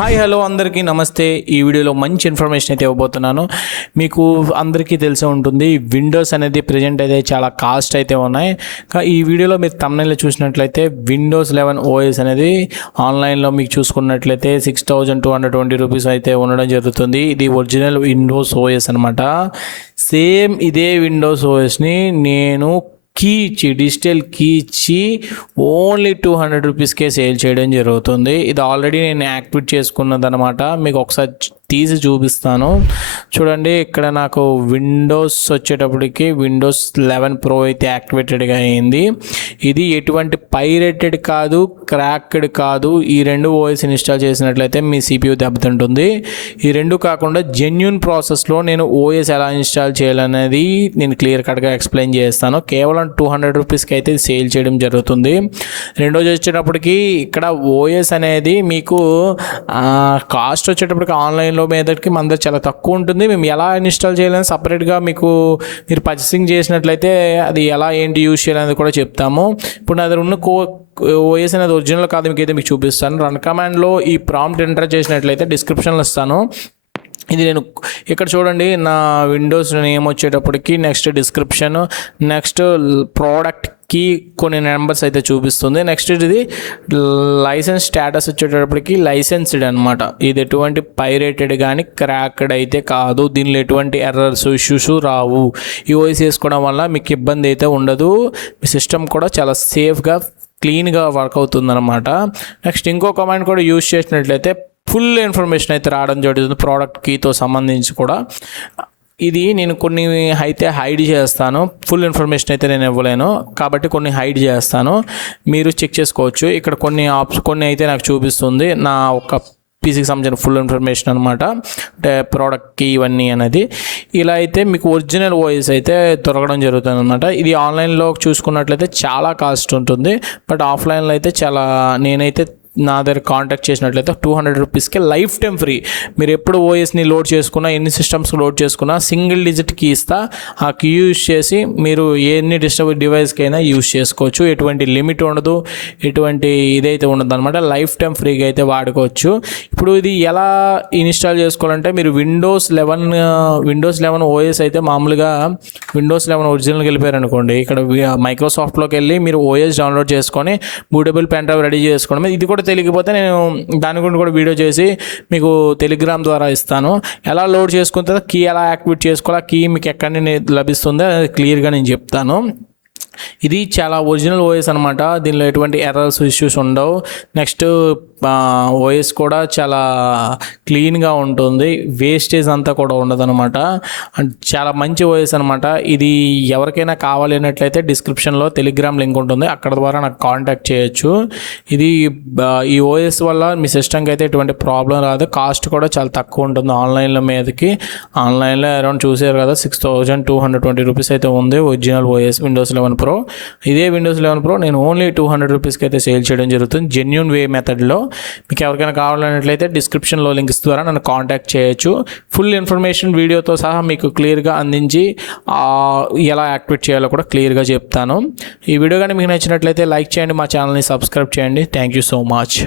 Hi hello అందరికీ నమస్తే. ఈ వీడియోలో మంచి ఇన్ఫర్మేషన్ అయితే ఇవ్వబోతున్నాను. మీకు అందరికీ తెలిసే ఉంటుంది, విండోస్ అనేది ప్రజెంట్ అయితే చాలా కాస్ట్ అయితే ఉన్నాయి. ఈ వీడియోలో మీరు థంబ్నెయిల్ చూసినట్లయితే విండోస్ 11 ఓఎస్ అనేది ఆన్లైన్లో మీకు చూసుకున్నట్లయితే 6,220 రూపీస్ అయితే ఉండడం జరుగుతుంది. ఇది ఒరిజినల్ విండోస్ ఓఎస్ అనమాట. సేమ్ ఇదే విండోస్ ఓఎస్ని నేను కీ ఇచ్చి డిజిటల్ కీ ఇచ్చి ఓన్లీ 200 రూపీస్కే సేల్ చేయడం జరుగుతుంది. ఇది ఆల్రెడీ నేను యాక్టివేట్ చేసుకున్నదనమాట. మీకు ఒకసారి తీసి చూపిస్తాను చూడండి. ఇక్కడ నాకు విండోస్ వచ్చేటప్పటికి విండోస్ 11 ప్రో అయితే యాక్టివేటెడ్గా అయింది. ఇది ఎటువంటి పైరేటెడ్ కాదు, క్రాక్డ్ కాదు. ఈ రెండు ఓఎస్ ఇన్స్టాల్ చేసినట్లయితే మీ CPU దెబ్బతింటుంది. ఈ రెండు కాకుండా జెన్యూన్ ప్రాసెస్లో నేను ఓఎస్ ఎలా ఇన్స్టాల్ చేయాలనేది నేను క్లియర్ కట్గా ఎక్స్ప్లెయిన్ చేస్తాను. కేవలం 200 రూపీస్కి అయితే సేల్ చేయడం జరుగుతుంది. రెండోది వచ్చేటప్పటికి ఇక్కడ ఓఎస్ అనేది మీకు కాస్ట్ వచ్చేటప్పటికి ఆన్లైన్లో మీదకి మన దగ్గర చాలా తక్కువ ఉంటుంది. మేము ఎలా ఇన్స్టాల్ చేయాలని సపరేట్గా మీరు పర్చేసింగ్ చేసినట్లయితే అది ఎలా ఏంటి యూజ్ చేయాలనేది కూడా చెప్తాము. ఇప్పుడు నా దగ్గర ఉన్న ఓఎస్ అనేది ఒరిజినల్ కాదు, మీకు చూపిస్తాను. రన్ కమాండ్లో ఈ ప్రాంప్ట్ ఎంటర్ చేసినట్లయితే డిస్క్రిప్షన్లో ఇస్తాను. ఇది నేను ఇక్కడ చూడండి, నా విండోస్ నేమ్ వచ్చేటప్పటికి నెక్స్ట్ డిస్క్రిప్షన్, నెక్స్ట్ ప్రోడక్ట్కి కొన్ని నెంబర్స్ అయితే చూపిస్తుంది. నెక్స్ట్ ఇది లైసెన్స్ స్టేటస్ వచ్చేటప్పటికి లైసెన్స్డ్ అనమాట. ఇది ఎటువంటి పైరేటెడ్ కానీ క్రాక్డ్ అయితే కాదు. దీనిలో ఎటువంటి ఎర్రర్స్ ఇష్యూస్ రావు. ఈ ఓఎస్ వేసుకోవడం వల్ల మీకు ఇబ్బంది అయితే ఉండదు. మీ సిస్టమ్ కూడా చాలా సేఫ్గా క్లీన్గా వర్క్ అవుతుంది అనమాట. నెక్స్ట్ ఇంకో కమాండ్ కూడా యూజ్ చేసినట్లయితే ఫుల్ ఇన్ఫర్మేషన్ అయితే రావడం జరుగుతుంది ప్రోడక్ట్ కీతో సంబంధించి కూడా. ఇది నేను కొన్ని అయితే హైడ్ చేస్తాను, ఫుల్ ఇన్ఫర్మేషన్ అయితే నేను ఇవ్వలేను కాబట్టి కొన్ని హైడ్ చేస్తాను, మీరు చెక్ చేసుకోవచ్చు. ఇక్కడ కొన్ని అయితే నాకు చూపిస్తుంది నా ఒక పీసీకి సంబంధించిన ఫుల్ ఇన్ఫర్మేషన్ అనమాట, అంటే ప్రోడక్ట్కి ఇవన్నీ అనేది. ఇలా అయితే మీకు ఒరిజినల్ ఓఎస్ అయితే దొరకడం జరుగుతుంది అనమాట. ఇది ఆన్లైన్లో చూసుకున్నట్లయితే చాలా కాస్ట్ ఉంటుంది, బట్ ఆఫ్లైన్లో అయితే నేనైతే నా దగ్గర కాంటాక్ట్ చేసినట్లయితే 200 రూపీస్కి లైఫ్ టైం ఫ్రీ. మీరు ఎప్పుడు ఓఎస్ని లోడ్ చేసుకున్నా, ఎన్ని సిస్టమ్స్ లోడ్ చేసుకున్నా సింగిల్ డిజిట్ కీ ఇస్తా. ఆ కీ యూజ్ చేసి మీరు ఎన్ని డివైస్కి అయినా యూజ్ చేసుకోవచ్చు. ఎటువంటి లిమిట్ ఉండదు, ఎటువంటి ఇదైతే ఉండదు అనమాట. లైఫ్ టైం ఫ్రీగా అయితే వాడుకోవచ్చు. ఇప్పుడు ఇది ఎలా ఇన్స్టాల్ చేసుకోవాలంటే మీరు విండోస్ 11 ఓఎస్ అయితే మామూలుగా విండోస్ 11 ఒరిజినల్కి వెళ్ళిపోయారు అనుకోండి, ఇక్కడ మైక్రోసాఫ్ట్లోకి వెళ్ళి మీరు ఓఎస్ డౌన్లోడ్ చేసుకొని బూటబుల్ పెన్ డ్రైవ్ రెడీ చేసుకోవడం. ఇది కూడా తెలియకపోతే నేను దాని గురించి కూడా వీడియో చేసి మీకు టెలిగ్రామ్ ద్వారా ఇస్తాను. ఎలా లోడ్ చేసుకుంటుందో, కీ ఎలా యాక్టివేట్ చేసుకోవాలో, కీ మీకు ఎక్కడ లభిస్తుందో అది క్లియర్గా నేను చెప్తాను. ఇది చాలా ఒరిజినల్ ఓఎస్ అనమాట. దీనిలో ఎటువంటి ఎర్రర్స్ ఇష్యూస్ ఉండవు. నెక్స్ట్ ఓఎస్ కూడా చాలా క్లీన్గా ఉంటుంది, వేస్టేజ్ అంతా కూడా ఉండదు అనమాట. చాలా మంచి ఓఎస్ అనమాట. ఇది ఎవరికైనా కావాలి అన్నట్లయితే డిస్క్రిప్షన్లో టెలిగ్రామ్ లింక్ ఉంటుంది, అక్కడ ద్వారా నాకు కాంటాక్ట్ చేయొచ్చు. ఈ ఓఎస్ వల్ల మీ సిస్టమ్కి అయితే ఎటువంటి ప్రాబ్లం రాదు. కాస్ట్ కూడా చాలా తక్కువ ఉంటుంది ఆన్లైన్లో మీదకి. ఆన్లైన్లో అరౌండ్ చూసారు కదా, 6,220 రూపీస్ అయితే ఉంది ఒరిజినల్ ఓఎస్ విండోస్ 11 ప్రో. ఇదే విండోస్ 11 ప్రో నేను ఓన్లీ 200 రూపీస్కి అయితే సేల్ చేయడం జరుగుతుంది, జెన్యూన్ వే మెథడ్లో. మీకు ఎవరికైనా కావాలన్నట్లయితే డిస్క్రిప్షన్లో లింక్స్ ద్వారా నన్ను కాంటాక్ట్ చేయొచ్చు. ఫుల్ ఇన్ఫర్మేషన్ వీడియోతో సహా మీకు క్లియర్గా అందించి ఎలా యాక్టివేట్ చేయాలో కూడా క్లియర్గా చెప్తాను. ఈ వీడియో కానీ మీకు నచ్చినట్లయితే లైక్ చేయండి, మా ఛానల్ని సబ్స్క్రైబ్ చేయండి. Thank you so much.